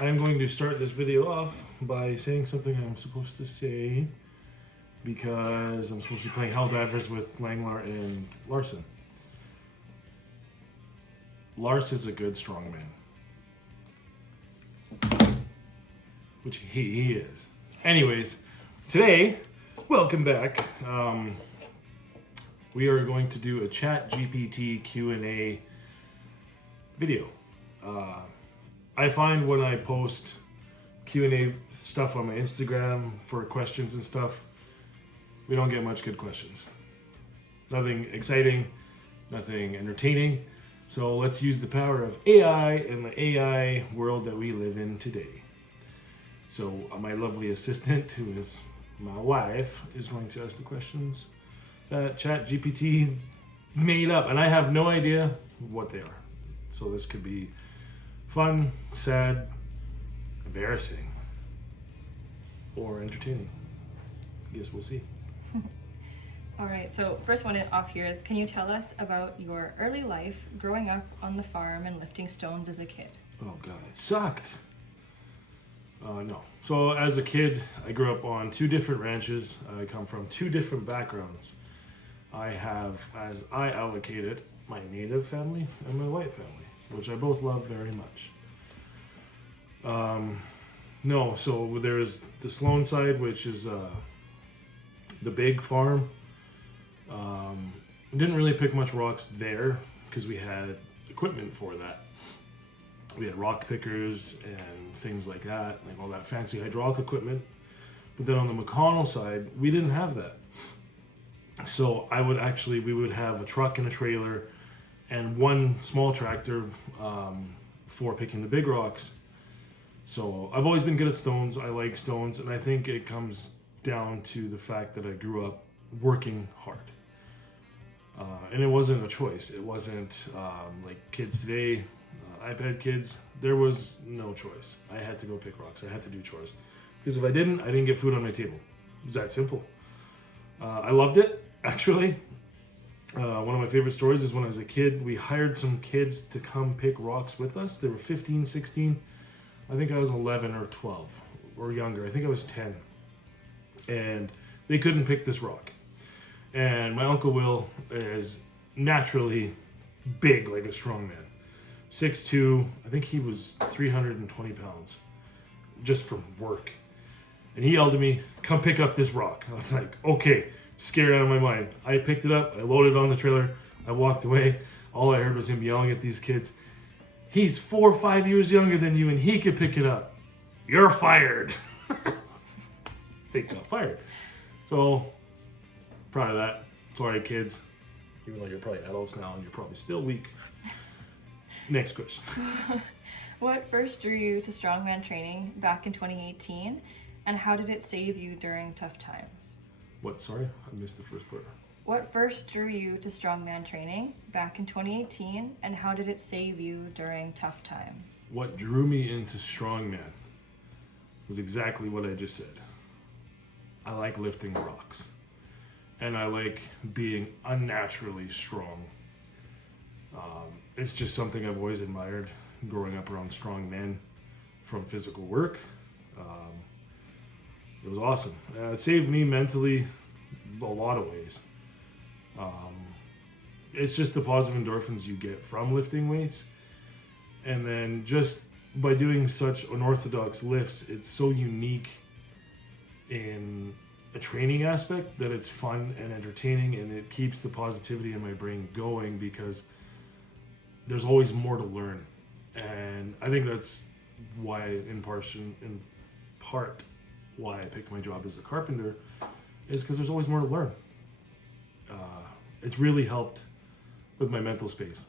I'm going to start this video off by saying something I'm supposed to say because I'm supposed to be playing Helldivers with Langlar and Larson. Lars is a good strongman. Which he is. Anyways, today, welcome back. We are going to do a ChatGPT Q&A video. I find when I post Q&A stuff on my Instagram for questions and stuff, we don't get much good questions. Nothing exciting, nothing entertaining. So let's use the power of AI in the AI world that we live in today. So my lovely assistant, who is my wife, is going to ask the questions that ChatGPT made up. And I have no idea what they are. So this could be fun, sad, embarrassing, or entertaining. I guess we'll see. All right, so first one off here is, can you tell us about your early life growing up on the farm and lifting stones as a kid? Oh God, it sucked. No. So as a kid, I grew up on two different ranches. I come from two different backgrounds. I have, as I allocate it, my native family and my white family, which I both love very much. No, so there's the Sloan side, which is the big farm. Didn't really pick much rocks there because we had equipment for that. We had rock pickers and things like that, like all that fancy hydraulic equipment. But then on the McConnell side, we didn't have that. So we would have a truck and a trailer and one small tractor for picking the big rocks. So I've always been good at stones. I like stones, and I think it comes down to the fact that I grew up working hard. And it wasn't a choice. It wasn't like kids today, iPad kids. There was no choice. I had to go pick rocks. I had to do chores. Because if I didn't get food on my table. It was that simple. I loved it, actually. One of my favorite stories is when I was a kid, we hired some kids to come pick rocks with us. They were 15, 16. I think I was 11 or 12 or younger. I think I was 10. And they couldn't pick this rock. And my Uncle Will is naturally big, like a strong man. 6'2", I think he was 320 pounds just from work. And he yelled at me, "Come pick up this rock." I was like, okay, scared out of my mind. I picked it up, I loaded it on the trailer, I walked away. All I heard was him yelling at these kids, "He's 4 or 5 years younger than you and he could pick it up. You're fired." They got fired. So, proud of that. Sorry, kids. Even though you're probably adults now and you're probably still weak. Next question. What first drew you to strongman training back in 2018, and how did it save you during tough times? What? Sorry? I missed the first part. What first drew you to strongman training back in 2018, and how did it save you during tough times? What drew me into strongman was exactly what I just said. I like lifting rocks. And I like being unnaturally strong. It's just something I've always admired growing up around strong men from physical work. It was awesome. It saved me mentally a lot of ways. It's just the positive endorphins you get from lifting weights. And then just by doing such unorthodox lifts, it's so unique in a training aspect that it's fun and entertaining, and it keeps the positivity in my brain going because there's always more to learn. And I think that's why in part why I picked my job as a carpenter, is because there's always more to learn. It's really helped with my mental space.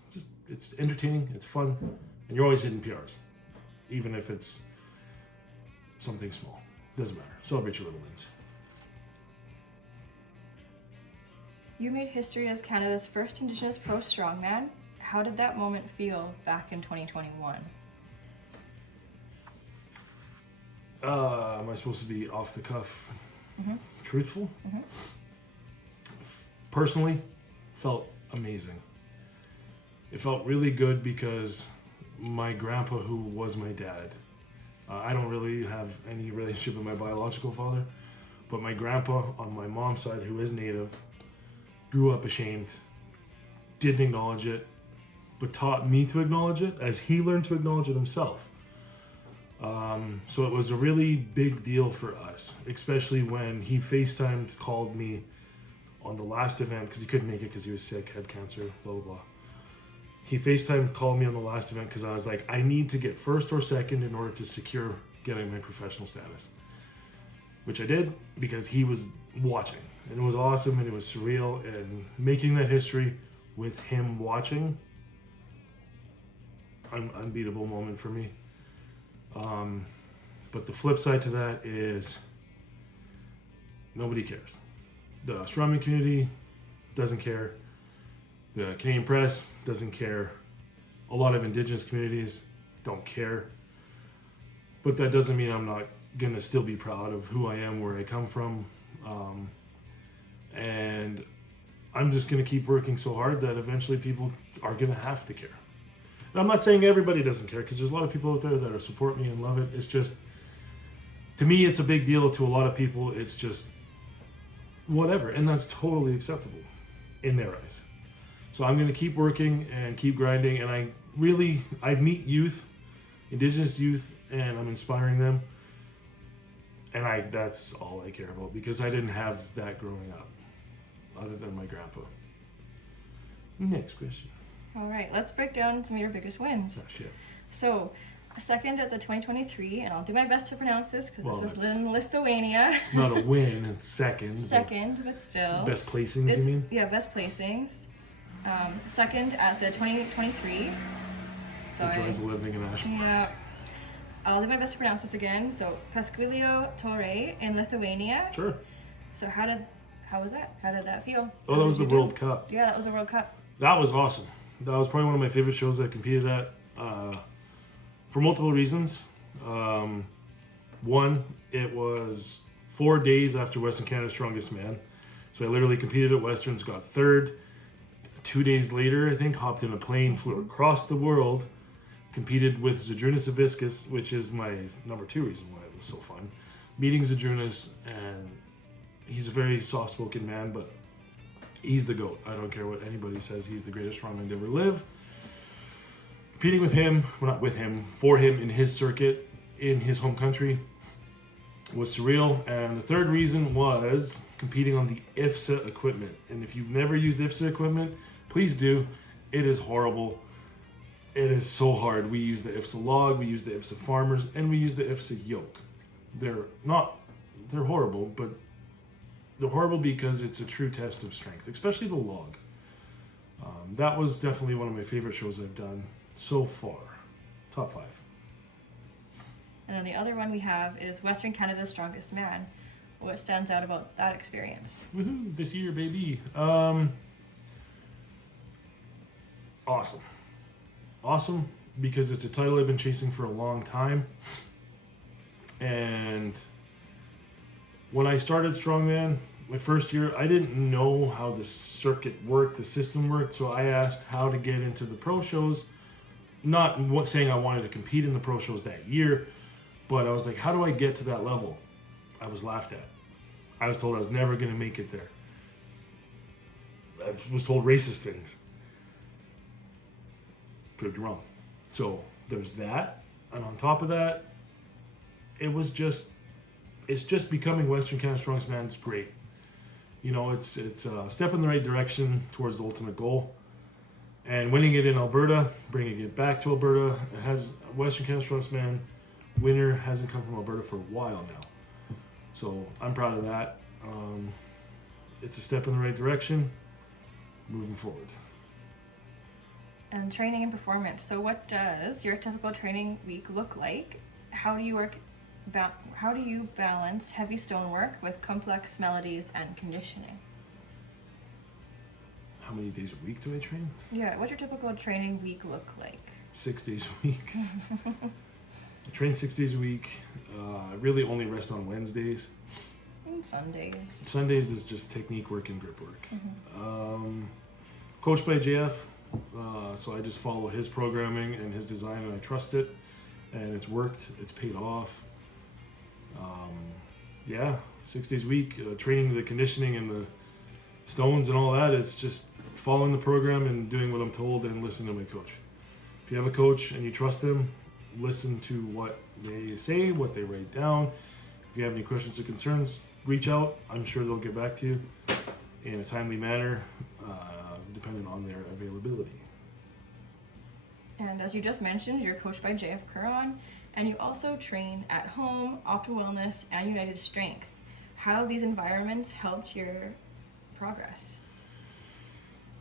It's entertaining, it's fun, and you're always hitting PRs, even if it's something small. Doesn't matter. Celebrate your little wins. You made history as Canada's first Indigenous pro strongman. How did that moment feel back in 2021? Am I supposed to be off the cuff, truthful? Personally, felt amazing. It felt really good because my grandpa, who was my dad, I don't really have any relationship with my biological father, but my grandpa on my mom's side, who is Native, grew up ashamed, didn't acknowledge it, but taught me to acknowledge it as he learned to acknowledge it himself. So it was a really big deal for us, especially when he FaceTimed, called me on the last event because he couldn't make it because he was sick, had cancer, blah, blah, blah. He FaceTimed, called me on the last event because I was like, I need to get first or second in order to secure getting my professional status, which I did because he was watching. And it was awesome and it was surreal, and making that history with him watching, unbeatable moment for me. But the flip side to that is nobody cares. The Strongman community doesn't care. The Canadian press doesn't care. A lot of Indigenous communities don't care. But that doesn't mean I'm not going to still be proud of who I am, where I come from. And I'm just going to keep working so hard that eventually people are going to have to care. And I'm not saying everybody doesn't care, because there's a lot of people out there that support me and love it. It's just, to me, it's a big deal. To a lot of people, it's just whatever. And that's totally acceptable in their eyes. So I'm going to keep working and keep grinding. And I meet youth, Indigenous youth, and I'm inspiring them. And that's all I care about, because I didn't have that growing up, other than my grandpa. Next question. All right, let's break down some of your biggest wins. Oh, shit. So, second at the 2023, and I'll do my best to pronounce this because this was in Lithuania. It's not a win, it's second. Second, but still. Best placings, you mean? Yeah, best placings. Second at the 2023. It joins the living in Ash. Yeah. I'll do my best to pronounce this again. So, Pasquilio Torre in Lithuania. Sure. So, how was that? How did that feel? Oh, that was the World Cup. Yeah, that was the World Cup. That was awesome. That was probably one of my favorite shows I competed at, for multiple reasons. One, it was 4 days after Western Canada's Strongest Man. So I literally competed at Westerns, got third. 2 days later, I think, hopped in a plane, flew across the world, competed with Zydrunas Zaviscus, which is my number 2 reason why it was so fun. Meeting Zydrunas, and he's a very soft-spoken man, but he's the GOAT. I don't care what anybody says. He's the greatest strongman to ever live. Competing with him, well, not with him, for him in his circuit, in his home country, was surreal. And the third reason was competing on the IFSA equipment. And if you've never used IFSA equipment, please do. It is horrible. It is so hard. We use the IFSA log, we use the IFSA farmers, and we use the IFSA yoke. They're horrible, but they're horrible because it's a true test of strength, especially the log. That was definitely one of my favorite shows I've done so far. Top 5. And then the other one we have is Western Canada's Strongest Man. What stands out about that experience? Woohoo, this year, baby. Awesome, because it's a title I've been chasing for a long time. And when I started Strongman, my first year, I didn't know how the circuit worked, the system worked, so I asked how to get into the pro shows. Not saying I wanted to compete in the pro shows that year, but I was like, how do I get to that level? I was laughed at. I was told I was never going to make it there. I was told racist things. Proved wrong. So there's that, and on top of that, it's just becoming Western Canada Strongest Man. It's great. You know, it's a step in the right direction towards the ultimate goal. And winning it in Alberta, bringing it back to Alberta, it has Western Canada Strongest Man winner hasn't come from Alberta for a while now. So I'm proud of that. It's a step in the right direction, moving forward. And training and performance. So what does your typical training week look like? How do you balance heavy stonework with complex melodies and conditioning? How many days a week do I train? Yeah, what's your typical training week look like? 6 days a week. I train 6 days a week. I really only rest on Wednesdays. And Sundays. Sundays is just technique work and grip work. Mm-hmm. Coached by JF, so I just follow his programming and his design, and I trust it. and it's worked. It's paid off. Yeah, 6 days a week, training the conditioning and the stones and all that. It's just following the program and doing what I'm told and listening to my coach. If you have a coach and you trust them, listen to what they say, what they write down. If you have any questions or concerns, reach out. I'm sure they'll get back to you in a timely manner, depending on their availability. And as you just mentioned, you're coached by JF Curran, and you also train at home, Optimal Wellness, and United Strength. How have these environments helped your progress?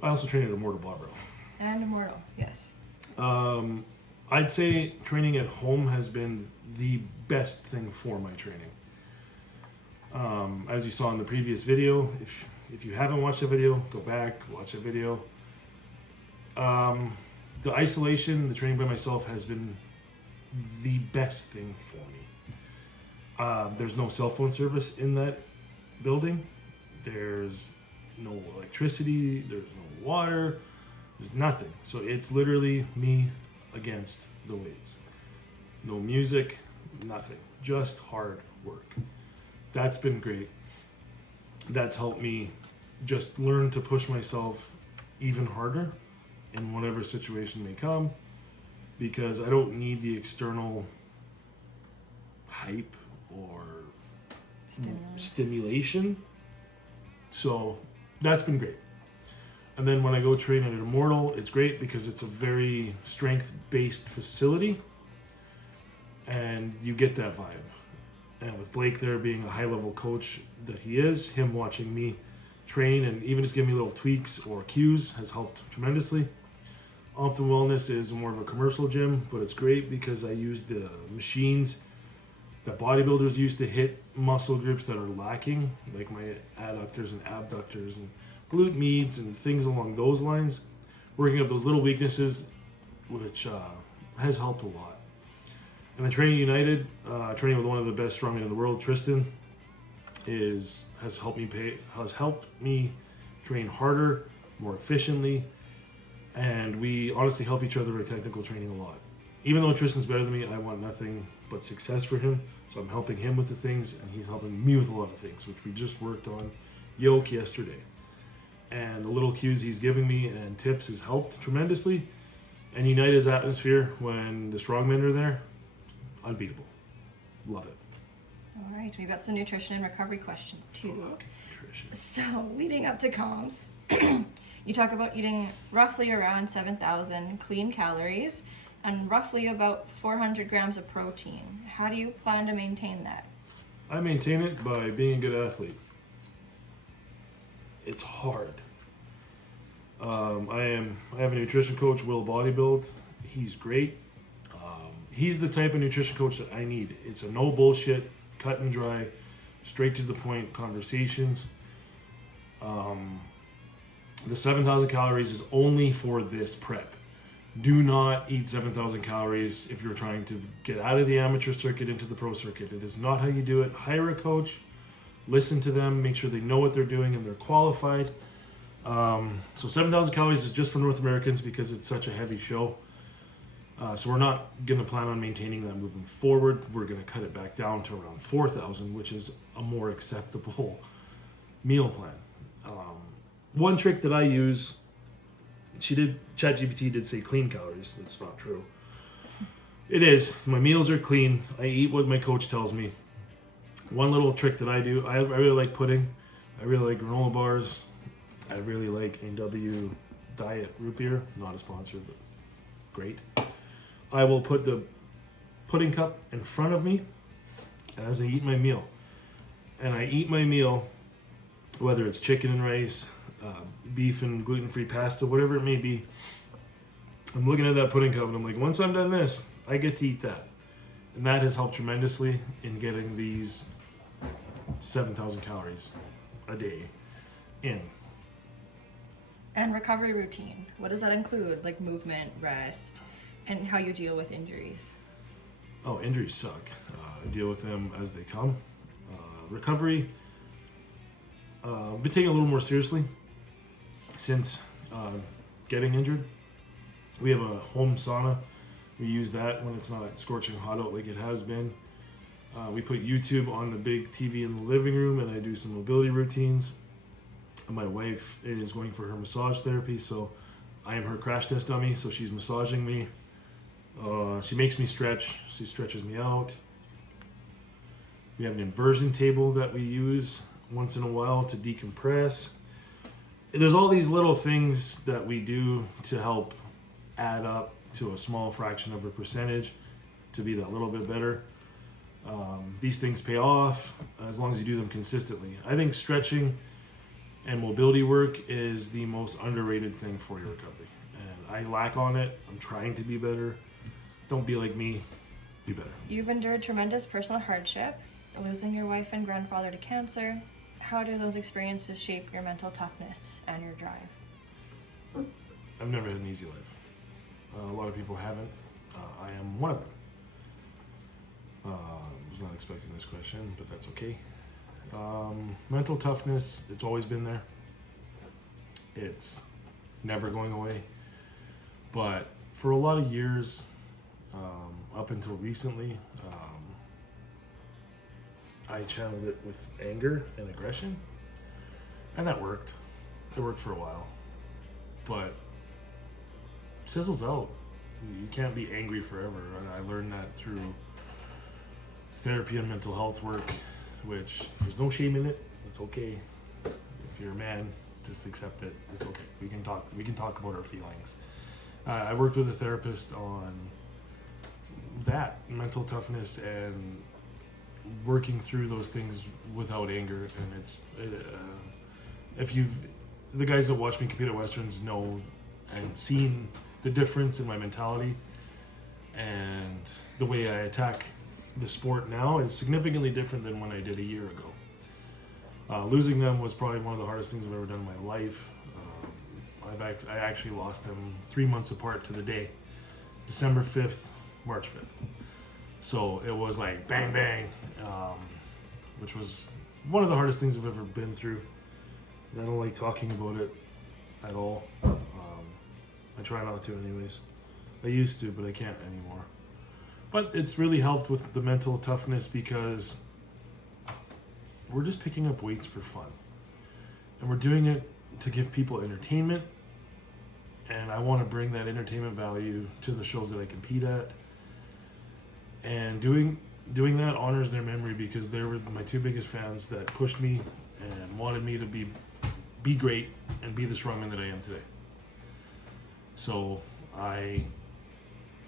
I also train at Immortal Barbell. And Immortal, yes. I'd say training at home has been the best thing for my training. As you saw in the previous video, if you haven't watched the video, go back, watch the video. The isolation, the training by myself has been the best thing for me. There's no cell phone service in that building. There's no electricity. There's no water. There's nothing. So it's literally me against the weights. No music, nothing. Just hard work. That's been great. That's helped me just learn to push myself even harder in whatever situation may come, because I don't need the external hype or stimulation. So that's been great. And then when I go train at Immortal, it's great because it's a very strength-based facility, and you get that vibe. And with Blake there being a high-level coach that he is, him watching me train and even just giving me little tweaks or cues has helped tremendously. Optimal Wellness is more of a commercial gym, but it's great because I use the machines that bodybuilders use to hit muscle groups that are lacking, like my adductors and abductors and glute meats and things along those lines, working up those little weaknesses, which has helped a lot. And then training United, training with one of the best strongmen in the world, Tristan, has helped me train harder, more efficiently, and we honestly help each other with technical training a lot. Even though Tristan's better than me, I want nothing but success for him, so I'm helping him with the things, and he's helping me with a lot of things, which we just worked on yoke yesterday. And the little cues he's giving me and tips has helped tremendously. And United's atmosphere when the strongmen are there, unbeatable. Love it. All right, we've got some nutrition and recovery questions too. Fuck nutrition. So leading up to comms, you talk about eating roughly around 7,000 clean calories and roughly about 400 grams of protein. How do you plan to maintain that? I maintain it by being a good athlete. It's hard. I have a nutrition coach, Will Bodybuild. He's great. He's the type of nutrition coach that I need. It's a no bullshit, cut and dry, straight to the point conversations. The 7,000 calories is only for this prep. Do not eat 7,000 calories if you're trying to get out of the amateur circuit into the pro circuit. It is not how you do it. Hire a coach, listen to them, make sure they know what they're doing and they're qualified. So 7,000 calories is just for North Americans because it's such a heavy show. So we're not going to plan on maintaining that moving forward. We're going to cut it back down to around 4,000, which is a more acceptable meal plan. One trick that I use, ChatGPT did say clean calories. That's not true. It is. My meals are clean. I eat what my coach tells me. One little trick that I do, I really like pudding. I really like granola bars. I really like A&W Diet Root Beer. Not a sponsor, but great. I will put the pudding cup in front of me as I eat my meal. And I eat my meal, whether it's chicken and rice, beef and gluten-free pasta, whatever it may be. I'm looking at that pudding cup and I'm like, once I'm done this, I get to eat that. And that has helped tremendously in getting these 7,000 calories a day in. And recovery routine, what does that include? Like movement, rest, and how you deal with injuries? Oh, injuries suck. I deal with them as they come. Recovery, I've been taking it a little more seriously since getting injured. We have a home sauna We use that when it's not scorching hot out like it has been. We put YouTube on the big TV in the living room, and I do some mobility routines. And my wife is going for her massage therapy, so I am her crash test dummy, so she's massaging me. She makes me stretch. She stretches me out. We have an inversion table that we use once in a while to decompress. There's all these little things that we do to help add up to a small fraction of a percentage to be that little bit better. These things pay off as long as you do them consistently. I think stretching and mobility work is the most underrated thing for your recovery. And I lack on it. I'm trying to be better. Don't be like me. Be better. You've endured tremendous personal hardship, losing your wife and grandfather to cancer. How do those experiences shape your mental toughness and your drive? I've never had an easy life. A lot of people haven't. I am one of them. I was not expecting this question, but that's okay. Mental toughness, it's always been there. It's never going away. But for a lot of years, up until recently, I channeled it with anger and aggression, and that worked. It worked for a while, but it sizzles out. You can't be angry forever, and I learned that through therapy and mental health work, which there's no shame in it. It's okay. If you're a man, just accept it. It's okay. We can talk about our feelings. I worked with a therapist on that mental toughness and working through those things without anger. And it's if you, the guys that watch me compete at Westerns know and seen the difference in my mentality and the way I attack the sport now is significantly different than when I did a year ago. Losing them was probably one of the hardest things I've ever done in my life. I actually lost them 3 months apart to the day, December 5th, March 5th. So it was like bang, bang, which was one of the hardest things I've ever been through. I don't like talking about it at all. I try not to anyways. I used to, but I can't anymore. But it's really helped with the mental toughness because we're just picking up weights for fun. And we're doing it to give people entertainment. And I want to bring that entertainment value to the shows that I compete at. And doing that honors their memory because they were my two biggest fans that pushed me and wanted me to be great and be the strongman that I am today. So I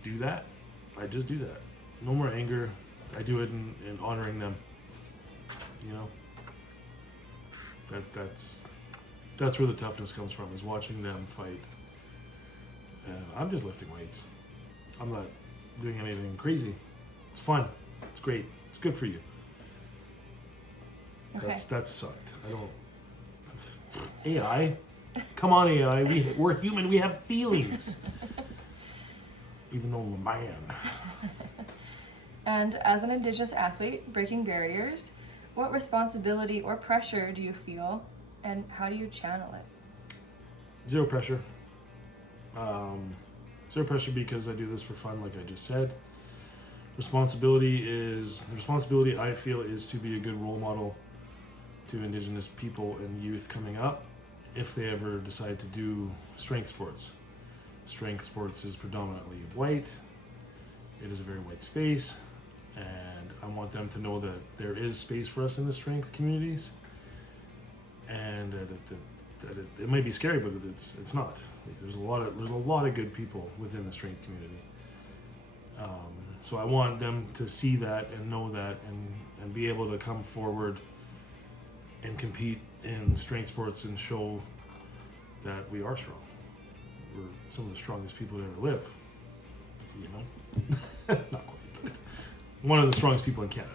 do that. I just do that. No more anger. I do it in honoring them. You know, that's where the toughness comes from, is watching them fight. I'm just lifting weights. I'm not doing anything crazy. It's fun. It's great. It's good for you. Okay. That sucked. I don't. AI, come on, AI. We're human. We have feelings. Even though I'm a man. And as an Indigenous athlete breaking barriers, what responsibility or pressure do you feel, and how do you channel it? Zero pressure. Zero pressure because I do this for fun, like I just said. The responsibility I feel is to be a good role model to Indigenous people and youth coming up if they ever decide to do strength sports. Strength sports is predominantly white. It is a very white space, and I want them to know that there is space for us in the strength communities, and that it might be scary, but it's not. Like, there's a lot of good people within the strength community. So I want them to see that and know that and be able to come forward and compete in strength sports and show that we are strong. We're some of the strongest people to ever live. You know? Not quite, but one of the strongest people in Canada.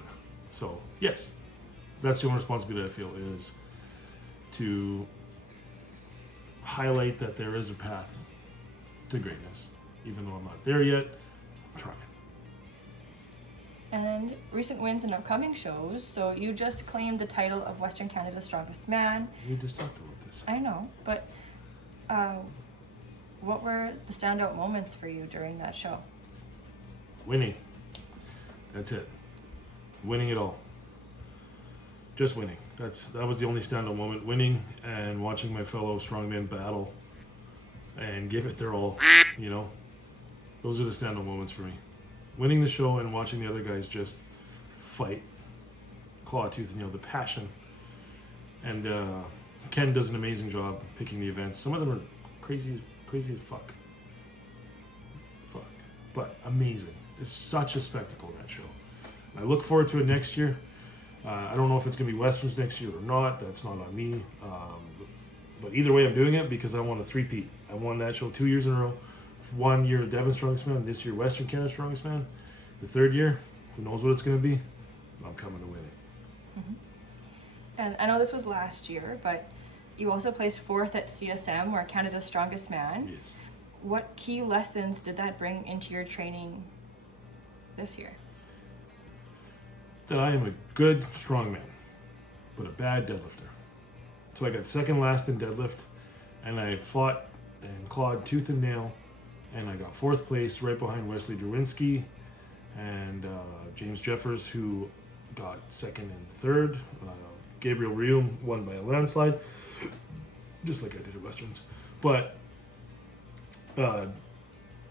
So, yes, that's the only responsibility I feel is to highlight that there is a path to greatness. Even though I'm not there yet, I'm trying. And recent wins in upcoming shows. So you just claimed the title of Western Canada's Strongest Man. We just talked about this. I know, but what were the standout moments for you during that show? winning. That's it. Winning it all. Just winning. That was the only standout moment. Winning and watching my fellow strongmen battle and give it their all. You know, those are the standout moments for me. Winning the show and watching the other guys just fight, claw tooth and nail, the passion. And Ken does an amazing job picking the events. Some of them are crazy as fuck. But amazing. It's such a spectacle, that show. I look forward to it next year. I don't know if it's going to be Westerns next year or not. That's not on me. But either way, I'm doing it because I want a three-peat. I won that show 2 years in a row. 1 year Devon Strongest Man, this year Western Canada Strongest Man. The third year, who knows what it's going to be? I'm coming to win it. Mm-hmm. And I know this was last year, but you also placed 4th at CSM, or Canada's Strongest Man. Yes. What key lessons did that bring into your training this year? That I am a good strongman, but a bad deadlifter. So I got second last in deadlift, and I fought and clawed tooth and nail, and I got 4th place right behind Wesley Derwinski and James Jeffers, who got 2nd and 3rd. Gabriel Rium won by a landslide, just like I did at Westerns. But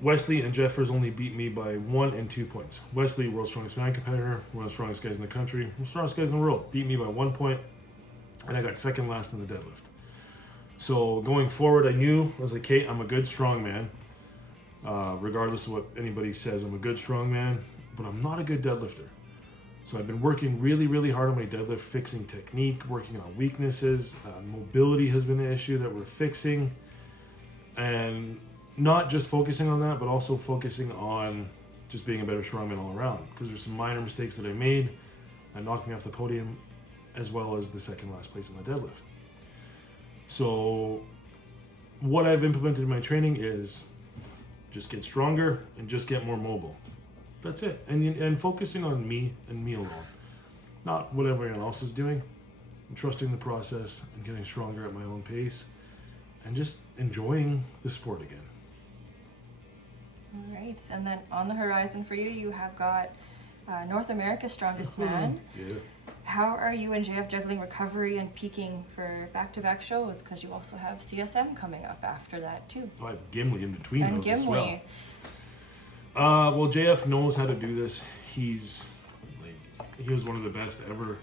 Wesley and Jeffers only beat me by 1 and 2 points. Wesley, world's strongest man competitor, one of the strongest guys in the country, one of the strongest guys in the world, beat me by 1 point, and I got second last in the deadlift. So going forward, I knew, I was like, hey, I'm a good strongman. Regardless of what anybody says, I'm a good strongman, but I'm not a good deadlifter. So I've been working really, really hard on my deadlift, fixing technique, working on weaknesses. Mobility has been an issue that we're fixing. And not just focusing on that, but also focusing on just being a better strongman all around. Because there's some minor mistakes that I made that knocked me off the podium, as well as the second last place in the deadlift. So what I've implemented in my training is just get stronger and just get more mobile. That's it. And focusing on me and me alone. Not what everyone else is doing. And trusting the process and getting stronger at my own pace. And just enjoying the sport again. All right. And then on the horizon for you, you have got North America's Strongest Man. Yeah. How are you and JF juggling recovery and peaking for back-to-back shows? Because you also have CSM coming up after that too. I have Gimli in between and those Gimli. as well. Well, JF knows how to do this. He was one of the best ever,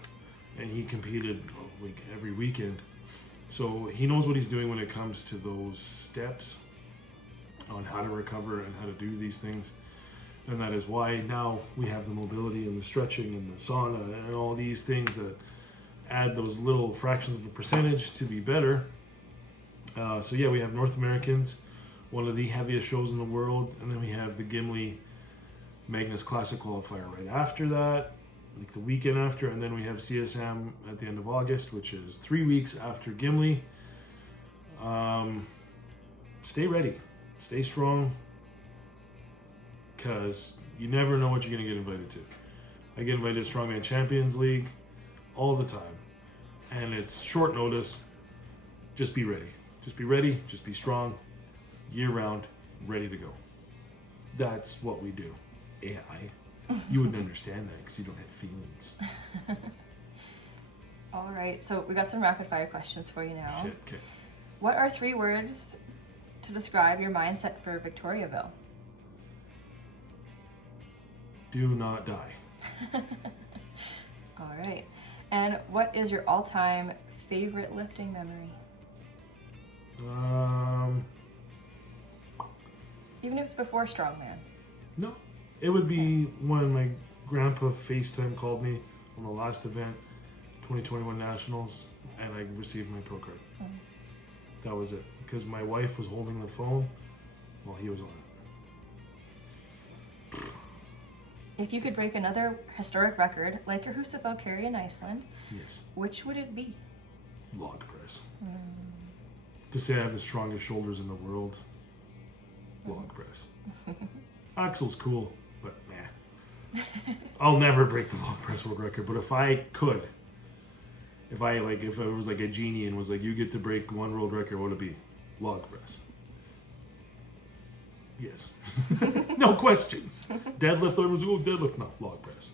and he competed like every weekend. So he knows what he's doing when it comes to those steps on how to recover and how to do these things. And that is why now we have the mobility and the stretching and the sauna and all these things that add those little fractions of a percentage to be better. So yeah, we have North Americans, one of the heaviest shows in the world, and then we have the Gimli Magnus Classic qualifier right after that, like the weekend after, and then we have CSM at the end of August, which is 3 weeks after Gimli. Stay ready, stay strong, because you never know what you're going to get invited to. I get invited to Strongman Champions League all the time, and it's short notice. Just be ready. Just be ready. Just be strong, year-round, ready to go. That's what we do. AI. You wouldn't understand that because you don't have feelings. All right, so we got some rapid-fire questions for you now. Shit, okay. What are 3 words to describe your mindset for Victoriaville? Do not die. All right. And what is your all-time favorite lifting memory? Even if it's before Strongman. No. It would be when my grandpa FaceTime called me on the last event, 2021 Nationals, and I received my pro card. That was it. Because my wife was holding the phone while he was on it. If you could break another historic record, like your Husafell carry in Iceland, Yes. which would it be? Log press. To say I have the strongest shoulders in the world, log press. Axel's cool, but nah. I'll never break the log press world record, but if I could, if I was like a genie and was like, you get to break one world record, what would it be? Log press. Yes. No questions. Deadlift, everyone's like, oh, deadlift, no, log press.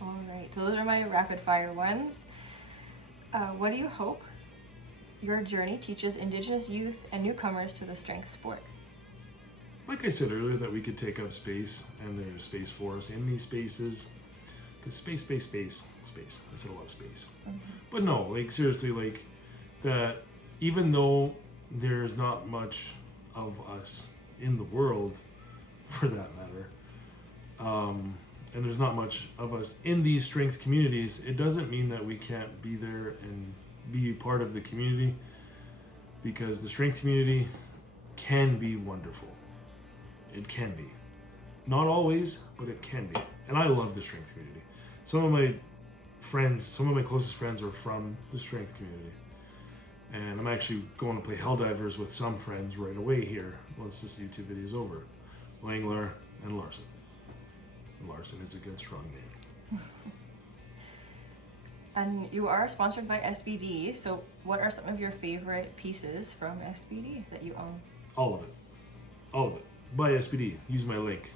All right, so those are my rapid fire ones. What do you hope your journey teaches Indigenous youth and newcomers to the strength sport? Like I said earlier, that we could take up space, and there's space for us in these spaces. Because space. I said a lot of space. Mm-hmm. But no, like seriously, like that even though there's not much of us in the world, for that matter, and there's not much of us in these strength communities, it doesn't mean that we can't be there and be part of the community, because the strength community can be wonderful. It can be. Not always, but it can be. And I love the strength community. Some of my closest friends are from the strength community. And I'm actually going to play Helldivers with some friends right away here once this YouTube video is over. Langler and Larson. Larson is a good strong man. And you are sponsored by SBD, so what are some of your favorite pieces from SBD that you own? All of it. All of it. Buy SBD. Use my link.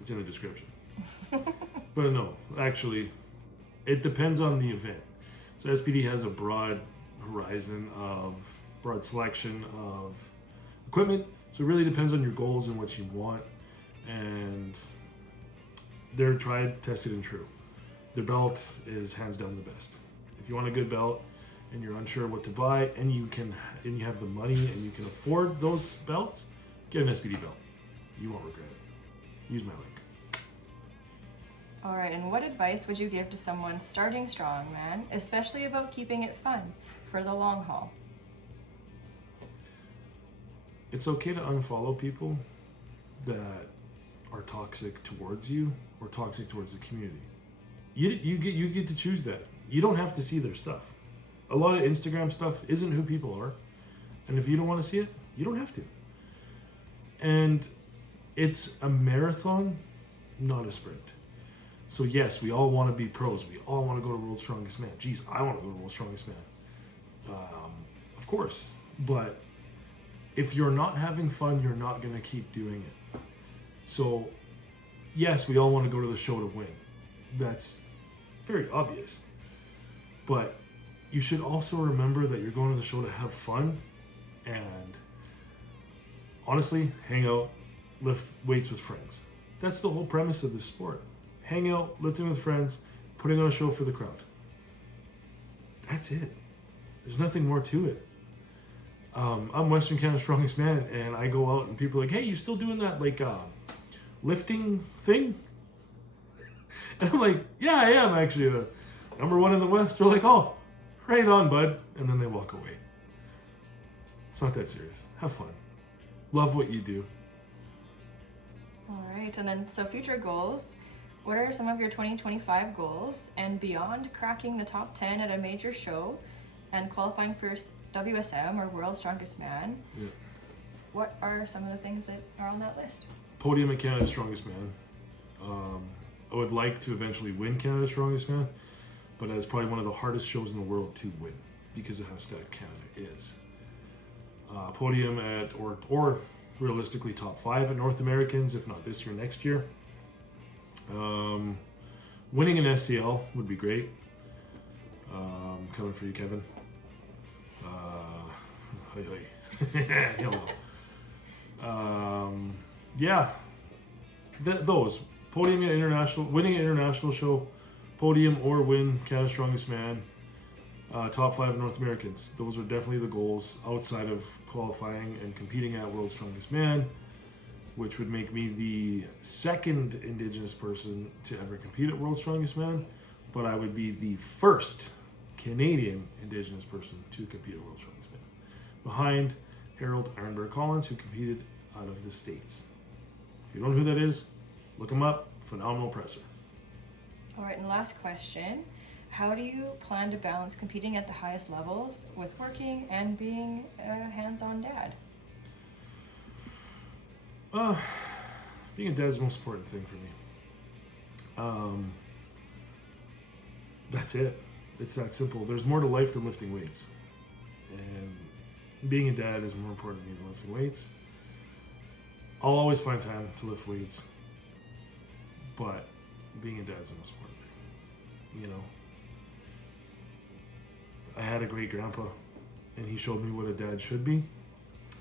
It's in the description. But no, actually, it depends on the event. So SBD has a broad selection of equipment. So it really depends on your goals and what you want. And they're tried, tested, and true. The belt is hands down the best. If you want a good belt and you're unsure what to buy, and you have the money and you can afford those belts, get an SBD belt. You won't regret it. Use my link. All right, and what advice would you give to someone starting Strongman, especially about keeping it fun for the long haul? It's okay to unfollow people that are toxic towards you or toxic towards the community. You get to choose that. You don't have to see their stuff. A lot of Instagram stuff isn't who people are, and if you don't want to see it, you don't have to. And it's a marathon, not a sprint. So yes, we all want to be pros. We all want to go to World's Strongest Man. Geez, I want to go to World's Strongest Man. Of course. But if you're not having fun, you're not going to keep doing it. So yes, we all want to go to the show to win. That's very obvious. But you should also remember that you're going to the show to have fun and honestly, hang out, lift weights with friends. That's the whole premise of this sport. Hang out, lifting with friends, putting on a show for the crowd. That's it. There's nothing more to it. I'm Western Canada's Strongest Man, and I go out and people are like, hey, you still doing that lifting thing? And I'm like, yeah, I am actually number one in the West. They're like, oh, right on, bud. And then they walk away. It's not that serious. Have fun. Love what you do. All right, and then so future goals. What are some of your 2025 goals and beyond cracking the top 10 at a major show and qualifying for WSM or World's Strongest Man? Yeah. What are some of the things that are on that list? Podium at Canada's Strongest Man. I would like to eventually win Canada's Strongest Man, but that's probably one of the hardest shows in the world to win because of how stacked Canada is. Podium at, or realistically top 5 at North Americans, if not this year, next year. Winning an SCL would be great. Coming for you, Kevin. Yeah, those podium at international, winning an international show, podium or win Canada's Strongest Man, top 5 North Americans. Those are definitely the goals outside of qualifying and competing at World's Strongest Man, which would make me the second Indigenous person to ever compete at World's Strongest Man, but I would be the first Canadian Indigenous person to compete at World's Strongest Man, behind Harold Ironberg Collins, who competed out of the States. If you don't know who that is, look him up. Phenomenal presser. All right, and last question. How do you plan to balance competing at the highest levels with working and being a hands-on dad? Being a dad is the most important thing for me. That's it. It's that simple. There's more to life than lifting weights. And being a dad is more important to me than lifting weights. I'll always find time to lift weights, but being a dad's the most important thing. You know, I had a great grandpa, and he showed me what a dad should be,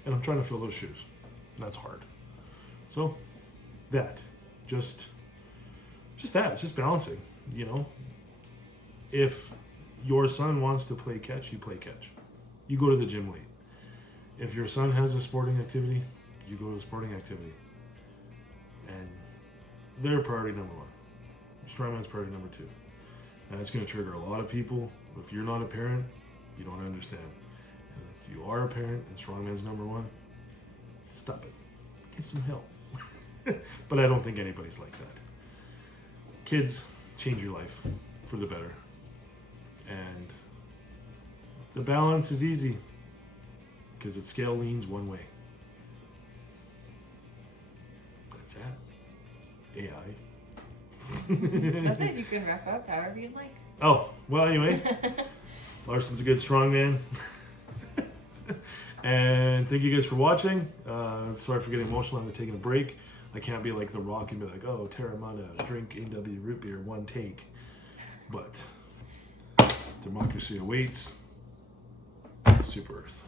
and I'm trying to fill those shoes. That's hard. So, just that. It's just balancing. You know, if your son wants to play catch, you play catch. You go to the gym late. If your son has a sporting activity, you go to the sporting activity. And they're priority number one. Strongman's priority number two. And it's going to trigger a lot of people. If you're not a parent, you don't understand. And if you are a parent and Strongman's number one, stop it. Get some help. But I don't think anybody's like that. Kids change your life for the better. And the balance is easy because its scale leans one way. That's it. AI. That's it. You can wrap up however you'd like. Oh, well, anyway. Larson's a good strongman. And thank you guys for watching. Sorry for getting emotional. I'm taking a break. I can't be like The Rock and be like, oh, Terramana, drink A&W root beer, one take. But democracy awaits. Super Earth.